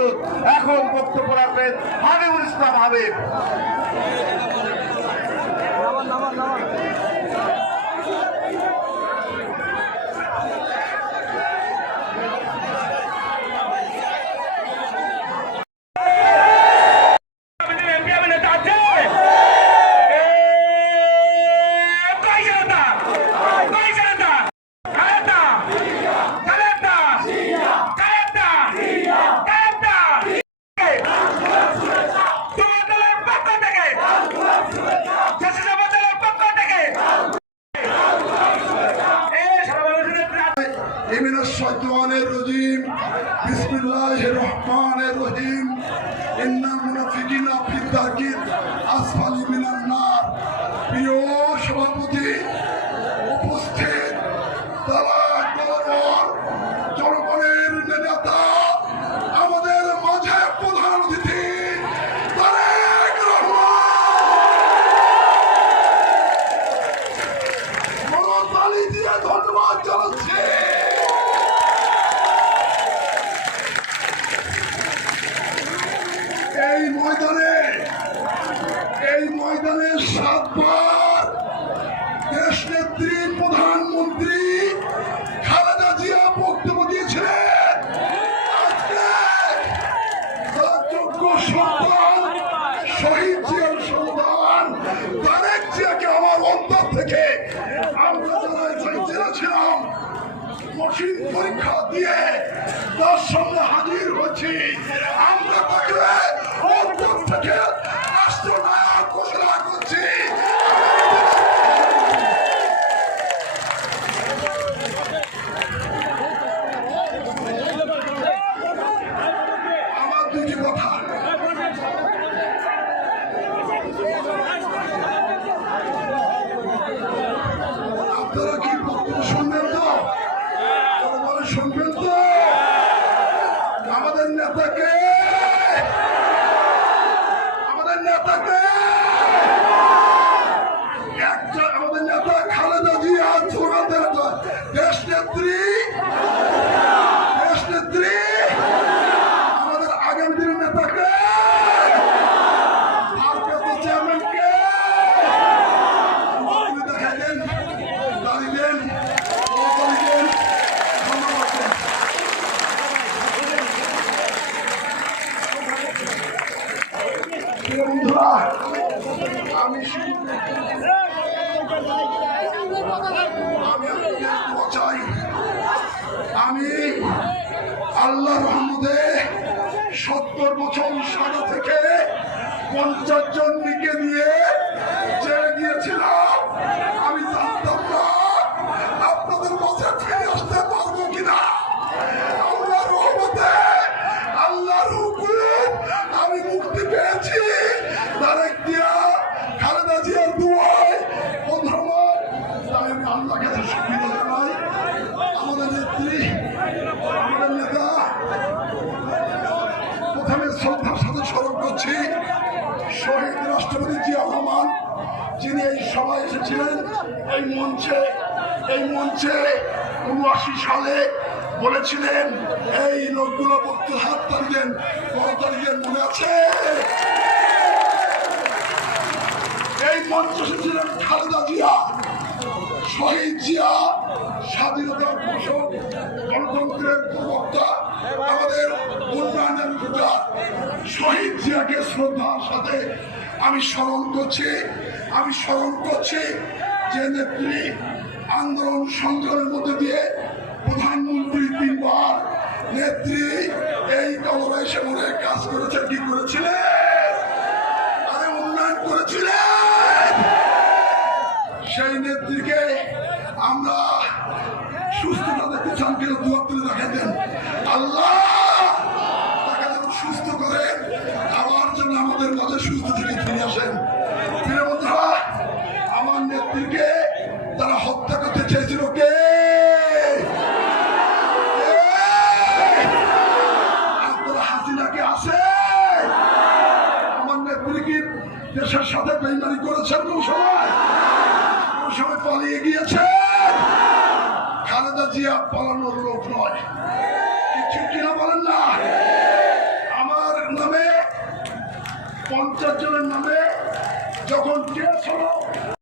অনুরোধ। এখন বক্তব্য রাখবেন হাবিবুল ইসলাম হাবিব। الشيطان الرجيم بسم الله الرحمن الرحيم إن المنافقين في الدرك أسفل من শহীদ জিয়ার সন্তান তারেক জিয়াকে আমার পরীক্ষা দিয়ে তার সামনে হাজির নেতাকে আল্লাহ রহমদে সত্তর বছর সাদা থেকে পঞ্চাশ জন নিকে নিয়ে জেলে গিয়েছিলাম। আমি শ্রদ্ধার সাথে স্মরণ করছি শহীদ রাষ্ট্রপতি জিয়া রহমান, যিনি এই সভায় এসেছিলেন এই মঞ্চে এই মঞ্চে উনআশি সালে বলেছিলেন, এই লোকগুলো বক্তব্য হাত তালিয়েন বড় মনে আছে? এই মঞ্চে এসেছিলেন খালেদা জিয়া, শহীদ জিয়া স্বাধীনতার ঘোষক, গণতন্ত্রের প্রবক্তা আমাদের উন্নয়নের নেতা শহীদ জিয়াকে শ্রদ্ধার সাথে আমি স্মরণ করছি। আমি স্মরণ করছি যে নেত্রী আন্দোলন সংগ্রামের মধ্যে দিয়ে প্রধানমন্ত্রী তিনবার নেত্রী এই কলরাইশে মনে কাজ করেছে কি করেছিলেন? আরে উন্নয়ন করেছিলেন। সেই নেত্রীকে আমরা সুস্থতা দেখতে চান কেন দুয়ার তুলে আল্লাহ তাকে সুস্থ করেন আবার যেন আমাদের মাঝে সুস্থ থেকে ফিরে আসেন। আমার নেত্রীকে তারা হত্যা করতে চেয়েছিল কে? দেশের সাথে বেইমানি করেছেন কোন সময়? কোন সময় পালিয়ে গিয়েছেন খালেদা জিয়া পালানোর লোক নয়। কিছু কিনা বলেন না? আমার নামে, পঞ্চাশ জনের নামে যখন কেস হলো